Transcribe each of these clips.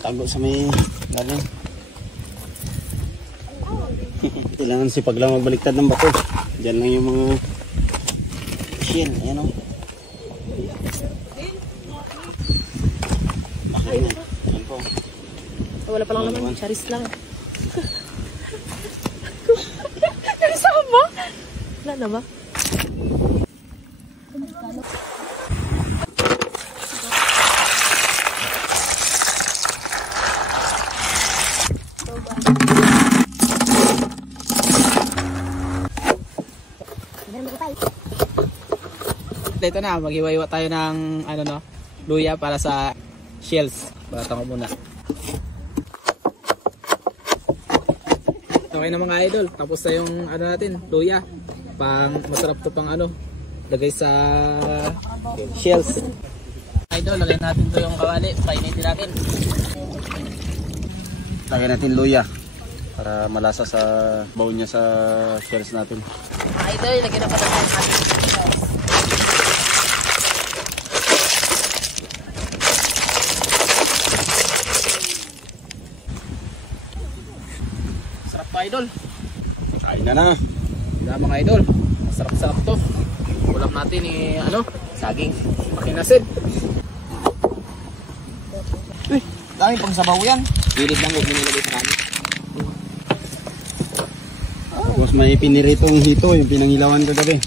Tago sa may galing. Kailangan sipag lang magbaliktad ng bato. Diyan lang yung mga shell. Ayan o. Ayan po. Wala pa lang naman. Charis lang. Charis ako ba? Wala na ba? Ito na, maghiwa-hiwa tayo ng ano no, luya para sa shells. Bata ko muna. Okay na mga idol, tapos na yung ano natin, luya. Pang masarap to pang ano, lagay sa shells. Idol, lagay natin to yung kawali, painitin natin. Lagay natin luya para malasa sa baon niya sa shells natin. Mga idol, ilagay na pala tayo natin. Sarap to idol. Kain na na. Diba mga idol, masarap-sarap to. Ulam natin eh, ano, saging makinasid. Uy, dami pang sabaw yan. Pilit lang huwag nilagay sa kanin. Tapos may piniritong hito, yung pinangilawan kagabi.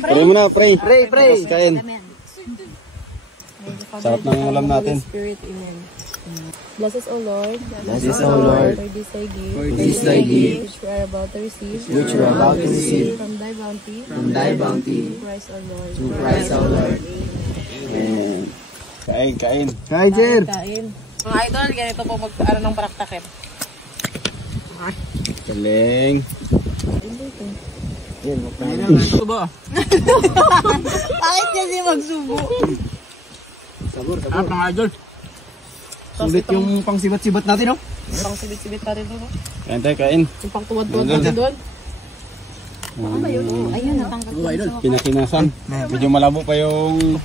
Pray mo na, pray. Pray. Tapos kain. Sarap ng ulam natin. Spirit, amen. Bless us, O Lord. Bless us, O Lord. For this thy gift. For this thy gift. Which we are about to receive. Which we are about to receive. From thy bounty. From thy bounty. Through Christ our Lord. Through Christ our Lord. Amen. Kain, kain. Kain, sir. Kain. Mga idol, ganito po mag-ano ng praktakin. Galing. Ito ba? Bakit kasi magsubo? Sabor, Ah, mga idol. Sulit yung pang sibat-sibat natin, no? Pang sibit-sibit pa rin mo. Kain tayo, kain. Yung pang tuwad-tuwad natin doon. Ayun, natangkad ko. Pinakinasan. Medyo malabo pa yung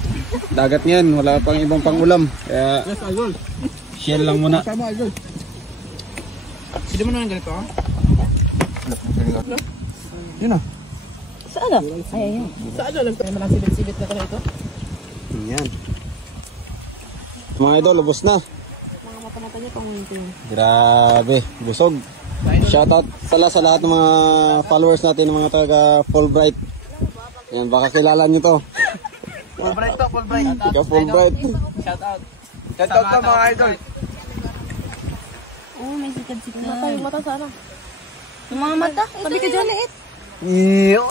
dagat niyan. Wala pang ibang pangulam. Kaya Yes, idol. shell lang muna. Sama idol. Hindi mo na ng ganito ha? Yun, ah. Saan na? Ay, ayun. Saan na? Lang lang sibit-sibit na ito. Yan. Mga idol, lubos na. Mga mata-mata niya pang winter. Grabe, busog. Shoutout pala sa lahat ng mga followers natin, ng mga taga Fulbright. Yan, baka kilala nyo to. Fulbright to, Fulbright. Taga Fulbright. Shout out. Shout out to mga idol. Oo, may sikat-sikat. Mata, yung mata sana. Yung mga mata, Sabi ka dyan, liit. Iyo.